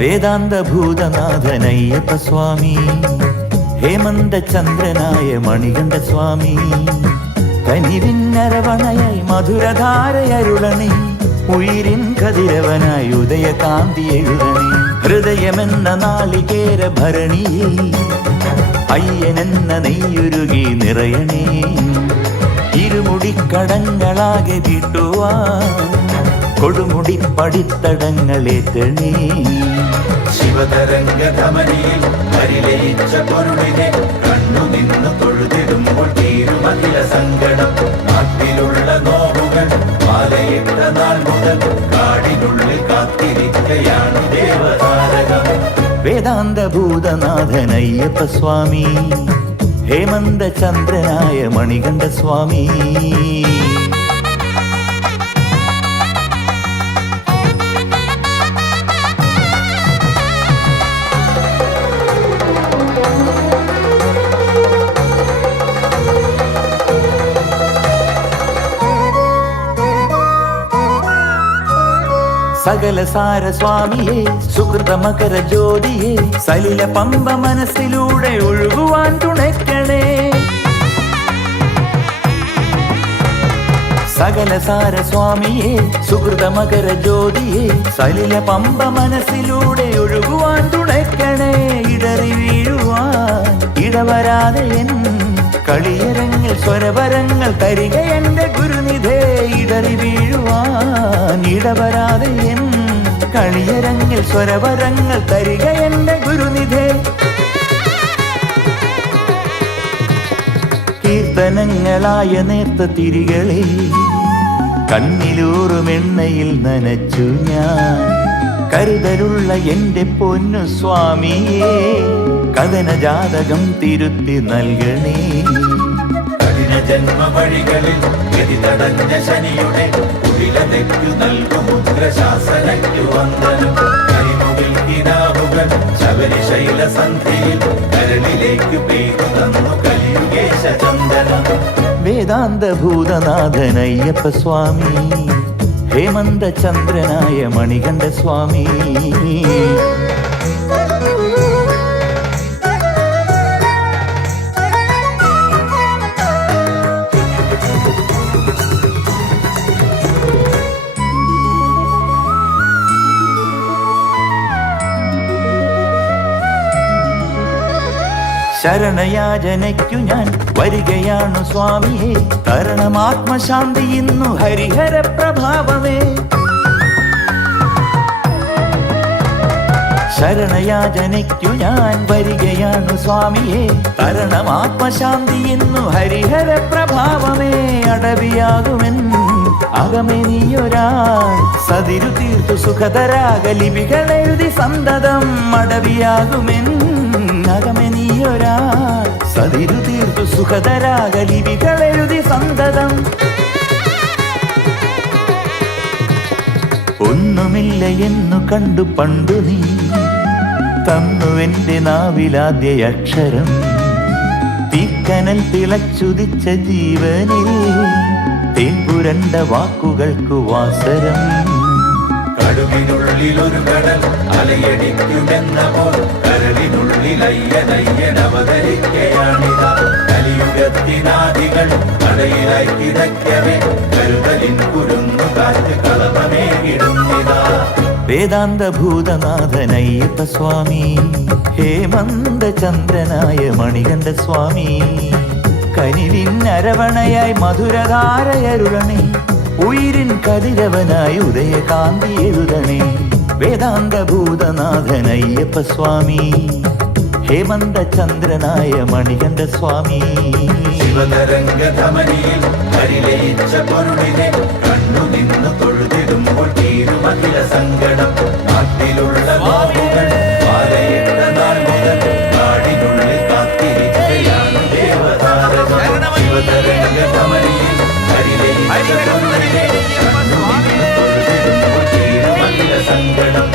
വേദാന്ത ഭൂതനാഥനയ്യപ്പ സ്വാമി, ഹേമന്ത ചന്ദ്രനായ മണികണ്ഠ സ്വാമി, കനിവിന്നരവണയായി മധുരധാരയരുളണി, ഉയിരിൻ കതിരവനായി ഉദയകാന്തി എഴുതണി, ഹൃദയമെന്ന നാളികേര ഭരണിയിൽ അയ്യനെന്ന നെയ്യുരുകി നിറയണേ, ഇരുമുടിക്കടങ്ങളാകെ വീട്ടുവാൻ കൊടുമുടി പടിത്തടങ്ങളേറ്റണേ. ശിവതരംഗധമനിയിൽ പരിലയിച്ച പൊരുളിനെ കണ്ണു നിന്ന് തൊഴുതിടുമ്പോൾ തീരുമതില സങ്കടം. നാട്ടിലുള്ള നോവുകൾ മാലയിട്ട നാൾ മുതൽ കാടിനുള്ളിൽ കാത്തിരിക്കയാണ് ദേവതാരകം. വേദാന്ത ഭൂതനാഥനയ്യപ്പ സ്വാമി, ഹേമന്ത ചന്ദ്രനായ മണികണ്ഠ സ്വാമി. സകല സാര സ്വാമിയെ, സുഹൃത മകര ജ്യോതിയെ, സലില പമ്പ മനസ്സിലൂടെ ഒഴുകുവാൻ തുണയ്ക്കണേ. സകല സാര സ്വാമിയെ, സുഹൃത മകര ജ്യോതിയെ, സലില പമ്പ മനസ്സിലൂടെ ഒഴുകുവാൻ തുണയ്ക്കണേ. ഇടറി വീഴുവാൻ ഇടവരാതെ എൻ കളിയരങ്ങിൽ സ്വരവരങ്ങൾ തരിക എന്റെ ഗുരുനിധേ. ഇടറി വീഴുവാൻ ഇടവരാതെ എൻ കളിയരങ്ങിൽ സ്വരവരങ്ങൾ തരിക എന്റെ ഗുരുനിധേ. കീർത്തനങ്ങളായ നേർത്ത തിരികളെ കണ്ണിലൂറുമെണ്ണയിൽ നനച്ചു ഞാൻ, കരുതലുള്ള എന്റെ പൊന്നു സ്വാമിയെ കഥന ജാതകം തിരുത്തി നൽകണേ. കഠിന ജന്മ വഴികളിൽ ഗതി തടഞ്ഞ ശനിയുടെ കുടിലതയ്ക്കു നൽകും ഉഗ്രശാസനയ്ക്കു വന്ദനം. കരിമുകിൽ കിനാവുകൾ ശബരിശൈല സന്ധിയിൽ കരളിലേക്ക് പെയ്തു തന്നു കലിയുഗേശ ചന്ദനം. വേദാന്ത ഭൂതനാഥനയ്യപ്പ സ്വാമി, ഹേമന്ത ചന്ദ്രനായ മണികണ്ഠ സ്വാമി. ശരണയാചനയ്ക്കു ഞാൻ വരികയാണു സ്വാമിയെ, തരണമാത്മശാന്തി ഇന്നു ഹരിഹര പ്രഭാവമേ. ശരണയാചനയ്ക്കു ഞാൻ വരികയാണു സ്വാമിയെ, തരണമാത്മശാന്തി ഇന്നു ഹരിഹര പ്രഭാവമേ. അടവിയാകുമെൻ അകമെനിയൊരാൾ സതിരു തീർത്തു സുഖതരാഗ ലിപികളെഴുതി സന്തതം. അടവിയാകുമെൻ അകമെനിയൊരാൾ സതിരു തീർത്തു സുഖതരാഗ ലിപികളെഴുതി സന്തതം. ഒന്നുമില്ല എന്നു കണ്ടു പണ്ടു നീ തന്നുവെന്റെ നാവിലാദ്യ അക്ഷരം. തീക്കനൽ തിളച്ചുദിച്ച ജീവനിൽ തേൻപുരണ്ട വാക്കുകൾക്കു വാസരം. കടുവിനുള്ളിൽ ഒരു കടൽ അലയടിക്കുമെന്ന പോൽ കരളിനുള്ളിൽ അയ്യനയ്യൻ അവതരിക്കയാണിതാ. കലിയുഗത്തിനാദികൾ കടയിലായി കിടക്കവേ കരുതലിൻ കുരുന്നു കാറ്റ് കളമേകിടുന്നിതാ. വേദാന്ത ഭൂതനാഥനയ്യപ്പ സ്വാമി, ഹേമന്ത ചന്ദ്രനായ മണികണ്ഠ സ്വാമി, കനിവിന്നരവണയായി മധുരധാരയരുളണേ, ഉയിരിൻ കതിരവനായി ഉദയകാന്തി എഴുതണേ. വേദാന്ത ഭൂതനാഥനയ്യപ്പ സ്വാമി, ഹേമന്ത ചന്ദ്രനായ മണികണ്ഠ സ്വാമി. ശിവതരംഗധമനിയിൽ പരിലയിച്ച പൊരുളിനെ കണ്ണു നിന്ന് തൊഴുതിടുമ്പോൾ തീരുമതില സങ്കടം. നാട്ടിലുള്ള നോവുകൾ മാലയിട്ട നാൾ മുതൽ കാടിനുള്ളിൽ കാത്തിരിക്കയാണ് ദേവതാരകം. ശിവതരംഗധമനിയിൽ പരിലയിച്ച പൊരുളിനെ കണ്ണു നിന്ന് തൊഴുതിടുമ്പോൾ തീരുമതില സങ്കടം.